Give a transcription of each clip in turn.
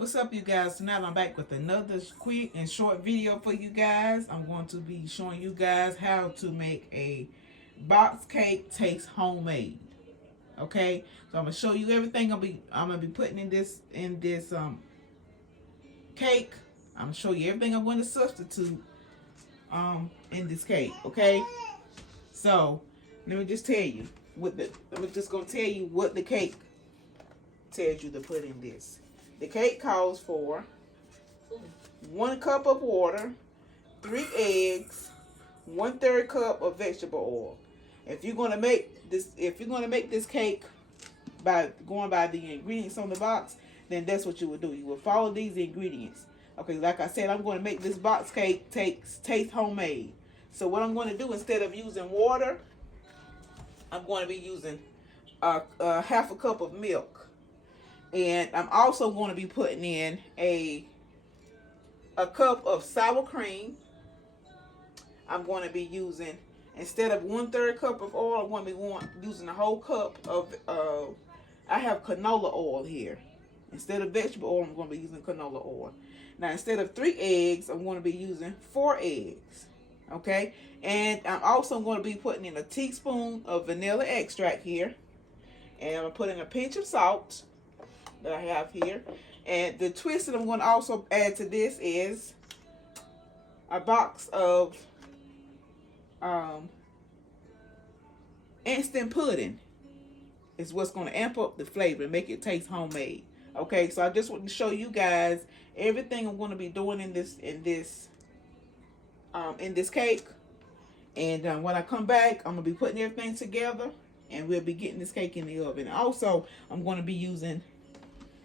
What's up, you guys? Tonight I'm back with another quick and short video for you guys. I'm going to be showing you guys how to make a box cake taste homemade. Okay, so I'm gonna show you everything I'm gonna be putting in this cake. I'm gonna show you everything I'm going to substitute in this cake. Okay, so let me just tell you I'm just gonna tell you what the cake tells you to put in this. The cake calls for 1 cup of water, 3 eggs, 1/3 cup of vegetable oil. If you're gonna make this cake by going by the ingredients on the box, then that's what you would do. You will follow these ingredients. Okay, like I said, I'm going to make this box cake taste homemade. So what I'm going to do, instead of using water, I'm going to be using a 1/2 cup of milk. And I'm also going to be putting in a cup of sour cream. I'm going to be using, instead of 1/3 cup of oil, I'm going to be using a whole cup of, I have canola oil here. Instead of vegetable oil, I'm going to be using canola oil. Now, instead of 3 eggs, I'm going to be using 4 eggs. Okay? And I'm also going to be putting in a teaspoon of vanilla extract here. And I'm going to put in a pinch of salt that I have here. And the twist that I'm going to also add to this is a box of instant pudding. Is what's going to amp up the flavor and make it taste homemade. Okay, so I just want to show you guys everything I'm going to be doing in this cake. And when I come back, I'm going to be putting everything together, and we'll be getting this cake in the oven. Also, I'm going to be using,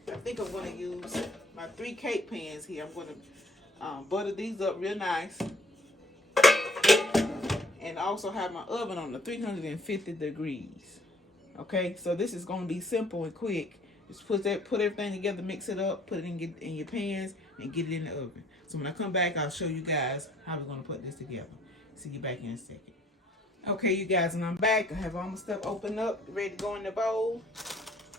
I think I'm going to use my 3 cake pans here. I'm going to butter these up real nice. And also have my oven on the 350 degrees. Okay, so this is going to be simple and quick. Just put everything together, mix it up, put it in your pans, and get it in the oven. So when I come back, I'll show you guys how we're going to put this together. See you back in a second. Okay, you guys, and I'm back. I have all my stuff opened up, ready to go in the bowl.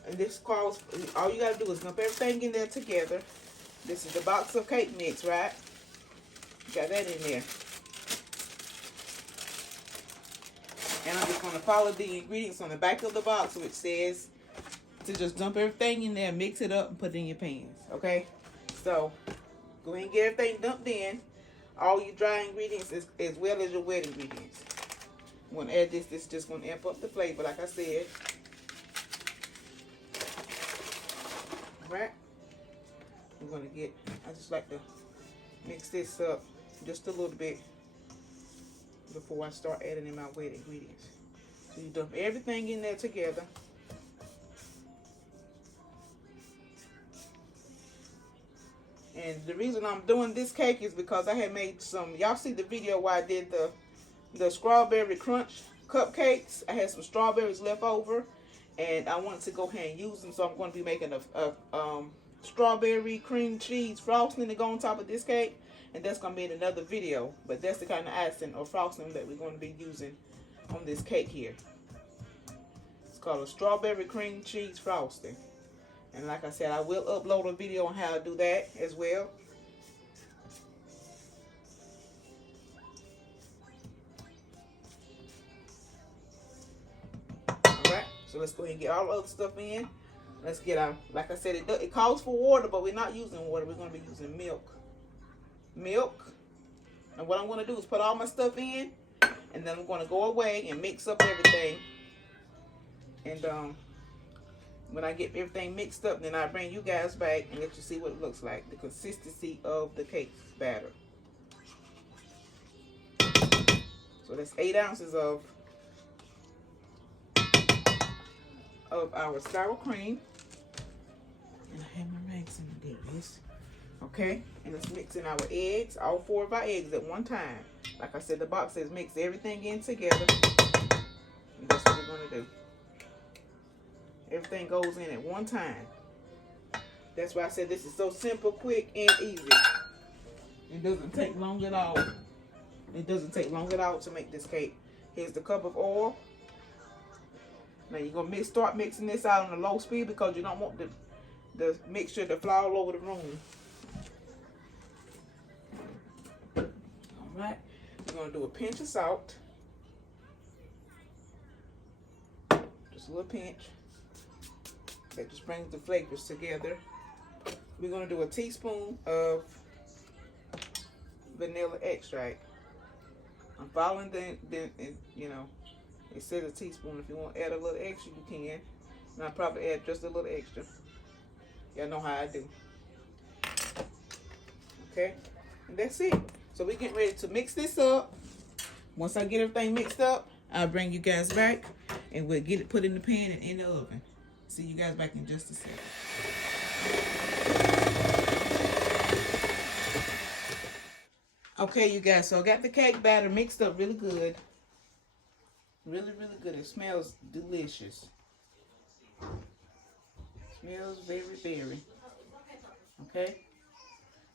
And this calls, all you got to do is dump everything in there together. This is the box of cake mix, right? Got that in there. And I'm just going to follow the ingredients on the back of the box, which says to just dump everything in there, mix it up, and put it in your pans. Okay? So, go ahead and get everything dumped in. All your dry ingredients as well as your wet ingredients. I'm going to add this. This is just going to amp up the flavor, like I said. Alright? I'm going to get, I just like to mix this up just a little bit before I start adding in my wet ingredients. So you dump everything in there together. And the reason I'm doing this cake is because I had made some, y'all see the video where I did the strawberry crunch cupcakes. I had some strawberries left over, and I wanted to go ahead and use them, so I'm going to be making a strawberry cream cheese frosting to go on top of this cake. And that's going to be in another video. But that's the kind of icing or frosting that we're going to be using on this cake here. It's called a strawberry cream cheese frosting. And like I said, I will upload a video on how to do that as well. Alright, so let's go ahead and get all the other stuff in. Let's get our, like I said, it calls for water, but we're not using water. We're going to be using milk. And what I'm going to do is put all my stuff in, and then I'm going to go away and mix up everything. And when I get everything mixed up, then I bring you guys back and let you see what it looks like, the consistency of the cake batter. So that's 8 ounces of our sour cream. And I have my rags in there, yes. Okay, and let's mix in our eggs, all 4 of our eggs at one time. Like I said, the box says mix everything in together. And that's what we're going to do. Everything goes in at one time. That's why I said this is so simple, quick, and easy. It doesn't take long at all. It doesn't take long at all to make this cake. Here's the cup of oil. Now you're going to start mixing this out on a low speed because you don't want the mixture to fly all over the room. Alright, we're going to do a pinch of salt. Just a little pinch. That just brings the flavors together. We're going to do a teaspoon of vanilla extract. I'm following the you know, it says a teaspoon. If you want to add a little extra, you can. And I'll probably add just a little extra. Y'all know how I do. Okay, and that's it. So we're getting ready to mix this up. Once I get everything mixed up, I'll bring you guys back and we'll get it put in the pan and in the oven. See you guys back in just a second. Okay, you guys, so I got the cake batter mixed up really good. Really, really good. It smells delicious. Smells very, very. Okay.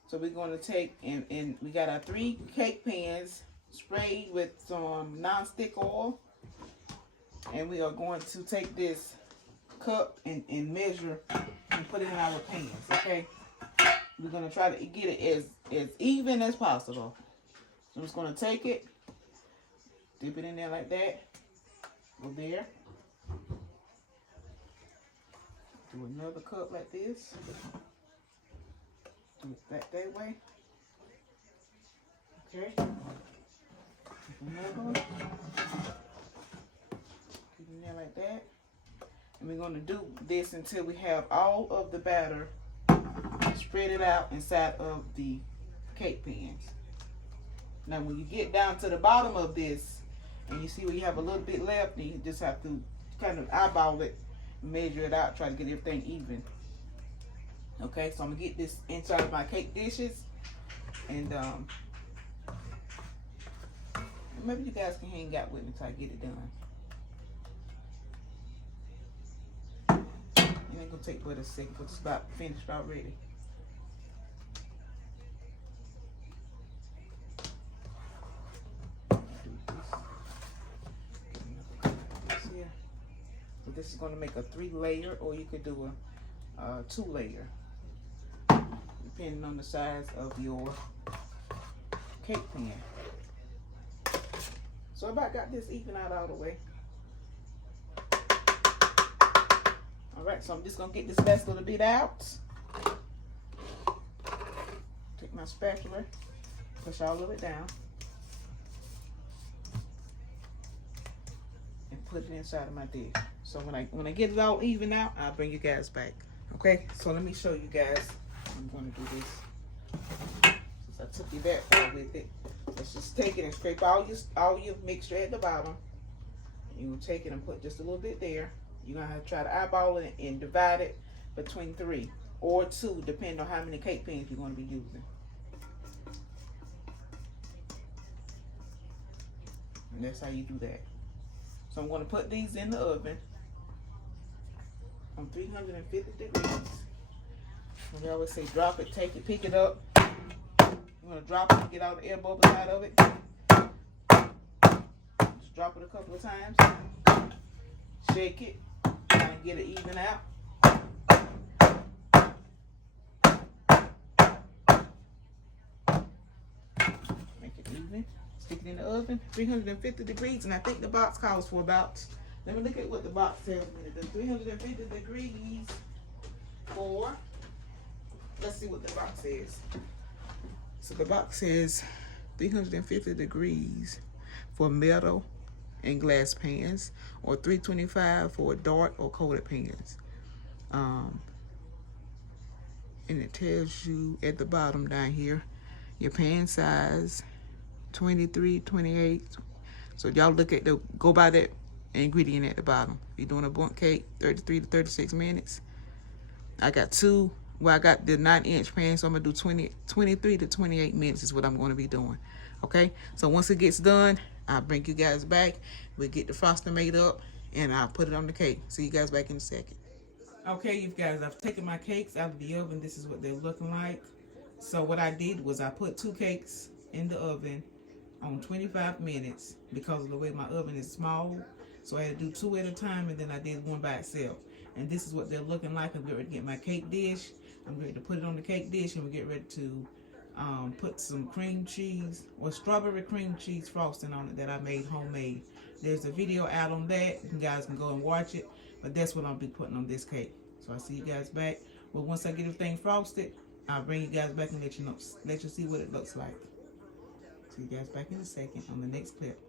So we're going to take, and we got our 3 cake pans sprayed with some non-stick oil. And we are going to take this cup and measure and put it in our pans, okay? We're going to try to get it as even as possible. So I'm just going to take it, dip it in there like that. Go there. Do another cup like this. Do it back that way. Okay. Another one. Get in there like that. And we're going to do this until we have all of the batter spread it out inside of the cake pans. Now when you get down to the bottom of this and you see where you have a little bit left, then you just have to kind of eyeball it, measure it out, try to get everything even. Okay, so I'm gonna get this inside of my cake dishes, and maybe you guys can hang out with me until I get it done. It ain't gonna take but a second because it's about finished already. So this is gonna make a 3-layer, or you could do a 2-layer. Depending on the size of your cake pan. So I about got this even out all the way. Alright, so I'm just going to get this last little bit out. Take my spatula, push all of it down. And put it inside of my dish. So when I get it all even out, I'll bring you guys back. Okay, so let me show you guys. I'm going to do this. Since I took you that far with it, let's just take it and scrape all your mixture at the bottom. You will take it and put just a little bit there. You're going to have to try to eyeball it and divide it between 3 or 2, depending on how many cake pans you're going to be using. And that's how you do that. So I'm going to put these in the oven on 350 degrees. We always say drop it, take it, pick it up. You want to drop it and get all the air bubbles out of it. Just drop it a couple of times. Shake it. Try and get it even out. Make it even. Stick it in the oven, 350 degrees. And I think the box calls for about, let me look at what the box tells me to do. 350 degrees for, let's see what the box says. So the box says 350 degrees for metal and glass pans, or 325 for dark or coated pans. And it tells you at the bottom down here, your pan size, 23, 28. So y'all look at go by that ingredient at the bottom. If you're doing a bundt cake, 33 to 36 minutes. I got I got the 9-inch pan, so I'm gonna do 23 to 28 minutes is what I'm gonna be doing. Okay, so once it gets done, I'll bring you guys back. We'll get the frosting made up and I'll put it on the cake. See you guys back in a second. Okay, you guys, I've taken my cakes out of the oven. This is what they're looking like. So what I did was I put 2 cakes in the oven on 25 minutes because of the way my oven is small. So I had to do 2 at a time, and then I did 1 by itself. And this is what they're looking like. I'm getting ready to get my cake dish. I'm ready to put it on the cake dish, and we get ready to put some cream cheese or strawberry cream cheese frosting on it that I made homemade. There's a video out on that. You guys can go and watch it. But that's what I'll be putting on this cake. So I'll see you guys back. But once I get everything frosted, I'll bring you guys back and let you see what it looks like. See you guys back in a second on the next clip.